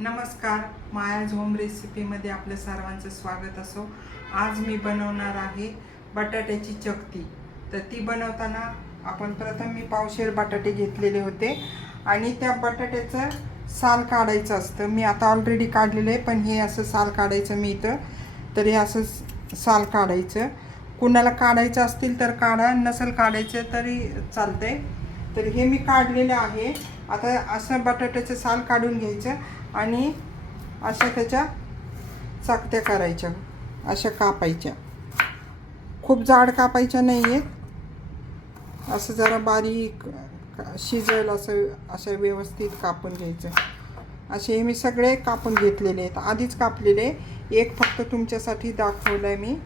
नमस्कार, मायाज होम रेसिपीमध्ये आपलं सर्वांचं स्वागत असो। आज मी बनवणार आहे बटाट्याची चकती। तर ती बनवताना आपण प्रथम मी पावशेर बटाटे घेतलेले होते आणि त्या बटाट्याचं साल काढायचं असतं। मी आता ऑलरेडी काढलेलं आहे, पण हे असं साल काढायचं मी इथं। तर हे असं साल काढायचं, कुणाला काढायचं असतील तर काढा, नसेल काढायचं तरी चालतंय। तर हे मी काढलेलं आहे। आता असं बटाट्याचं साल काढून घ्यायचं आणि अशा त्याच्या चकत्या करायच्या, अशा कापायच्या। खूप जाड कापायच्या नाही आहेत, असं जरा बारीक शिजेल असं अशा व्यवस्थित कापून घ्यायचं। असे मी सगळे कापून घेतलेले आहेत, आधीच कापलेले। एक फक्त तुमच्यासाठी दाखवलंय मी।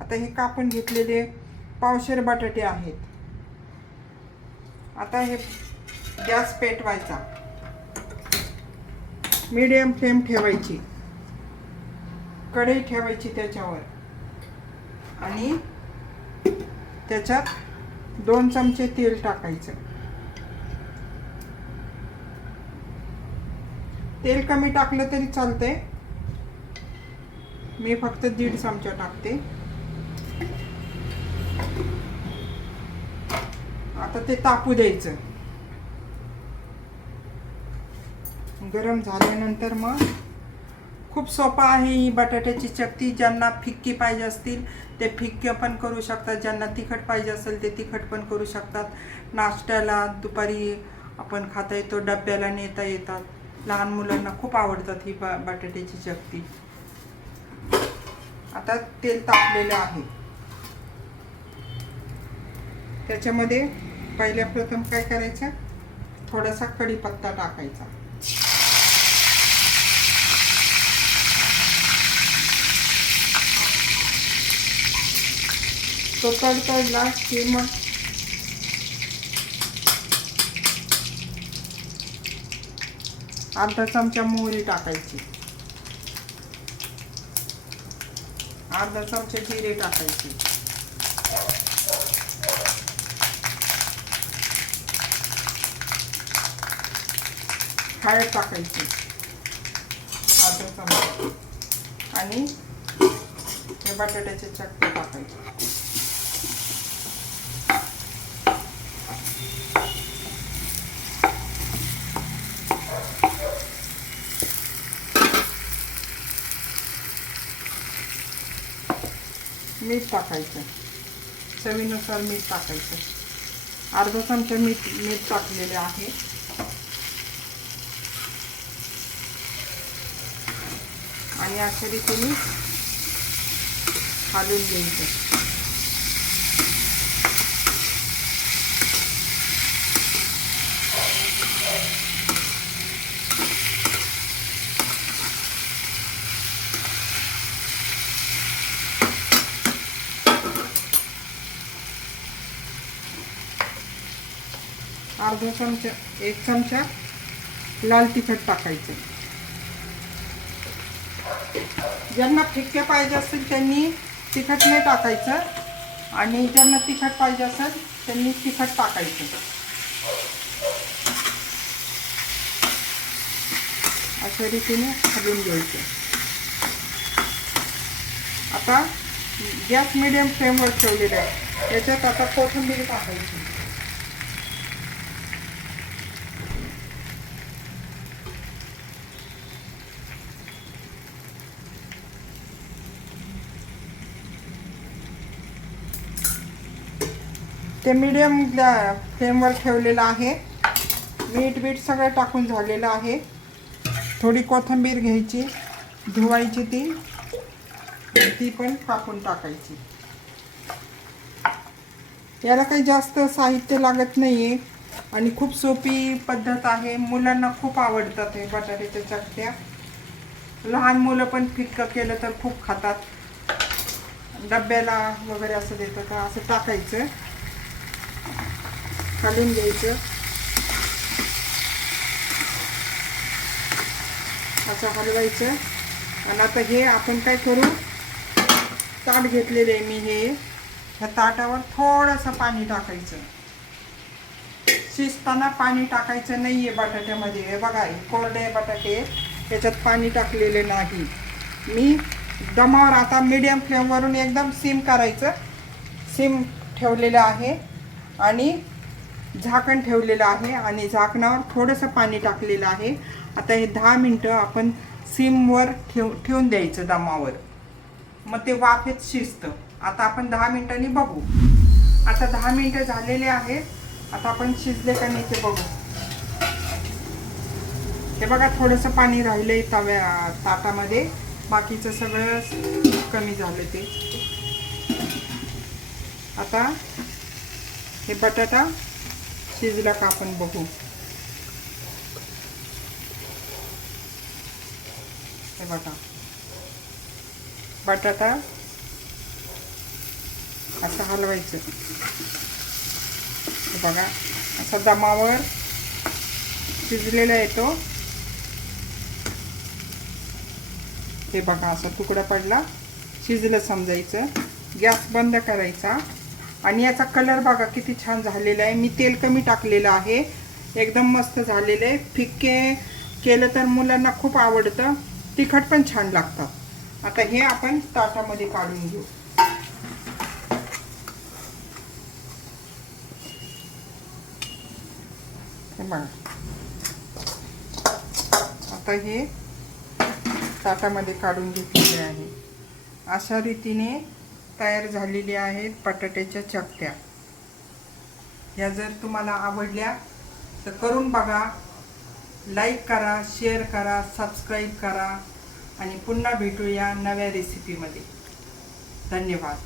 आता हे कापून घेतलेले पावशेर बटाटे आहेत। आता हे गॅस पेटवायचा, मीडियम फ्लेम ठेवायची, कढई ठेवायची त्याच्यावर आणि त्याच्यात 2 चमचे तेल टाकायचं। तेल कमी टाकलं तरी चालतंय, मी फक्त 1.5 चमचा टाकते। आता ते तापू द्यायचं। गरम झाल्यानंतर मग खूप सोपा आहे ही बटाट्याची चकती। ज्यांना फिक्की पाहिजे असतील ते फिक्के पण करू शकतात, ज्यांना तिखट पाहिजे असेल ते तिखट पण करू शकतात। नाश्त्याला दुपारी आपण खाता येतो, डब्याला नेता येतात, लहान मुलांना खूप आवडतात ही बटाट्याची चकती। आता तेल तापलेलं आहे, त्याच्यामध्ये पहिल्या प्रथम काय करायचं, थोडासा कढीपत्ता टाकायचा। तो तडतडला की मग अर्धा चमचा मोहरी टाकायची, अर्धा चमचा जिरे टाकायचे, हळद टाकायची अर्धा चमचा आणि हे बटाट्याचे चकते टाकायचे। मीठ टाकायचं, चवीनुसार मीठ टाकायचं, अर्धा चमचा मीठ टाकलेले आहे। आणि अशा रीतीने हलवून घ्यायचं। अर्धा चमचा 1 चमचा लाल तिखट टाकायचं। ज्यांना फिक्के पाहिजे असतील त्यांनी तिखट नाही टाकायचं, आणि ज्यांना तिखट पाहिजे असेल त्यांनी तिखट टाकायचं। अशा रीतीने हलवून घ्यायचं। आता गॅस मीडियम फ्लेमवर ठेवलेला आहे, त्याच्यात आता कोथिंबीर टाकायची। ते मीडियम फ्लेमवर ठेवलेलं आहे। मीठ सगळं टाकून झालेलं आहे। थोडी कोथिंबीर घ्यायची, धुवायची, ती पण कापून टाकायची। याला काही जास्त साहित्य लागत नाही आहे आणि खूप सोपी पद्धत आहे। मुलांना खूप आवडतात हे बटाट्याच्या चकत्या। लहान मुलं पण फिक्कं केलं तर खूप खातात, डब्याला वगैरे असं देतं का। असं टाकायचं, हलवून घ्यायचं, असं हलवायचं। आणि आता हे आपण काय करू, ताट घेतलेले मी, ह्या ताटावर थोडंसं पाणी टाकायचं। शिजताना पाणी टाकायचं नाही आहे बटाट्यामध्ये. हे बघा, हे कोरडे बटाटे, याच्यात पाणी टाकलेले नाही मी. दमावर आता मीडियम फ्लेमवरून एकदम सिम करायचं. सिम ठेवलेलं आहे आणि झाकण ठेवलेलं आहे आणि झाकणावर थोडंसं पाणी टाकलेलं आहे. आता हे 10 मिनटं आपण सिमवर ठेवून द्यायचं दमावर, मग ते वाफेत शिजतं. आता आपण 10 मिनिटांनी बघू. आता 10 मिनिटं झालेले आहेत. आता आपण शिजले का नाही ते बघू. हे बघा, थोडंसं पाणी राहिलंय ताटामध्ये, बाकीचं सगळं कमी झालं ते. आता हे बटाटा शिजला का आपण बघू. हे बघा, बटाटा असं हलवायचं. हे बघा, असा दमावर शिजलेला येतो. हे बघा, असा तुकडा पडला, शिजलं समजायचं. गॅस बंद करायचा. आणि याचा कलर बघा किती छान झालेला आहे. मी तेल कमी टाकलेलं आहे. एकदम मस्त झालेलं आहे. फिक्के केलं तर मुलांना खूप आवडतं, तिखट पण छान लागतात. आता हे आपण ताटामध्ये काढून घेऊ. बघा, आता हे ताटामध्ये काढून घेतलेले आहे. अशा रीतीने तयार झालेली आहेत बटाट्याच्या चकत्या. या जर तुम्हाला आवडल्या तर करून बघा. लाईक करा, शेअर करा, सबस्क्राईब करा आणि पुन्हा भेटूया नव्या रेसिपीमध्ये. धन्यवाद.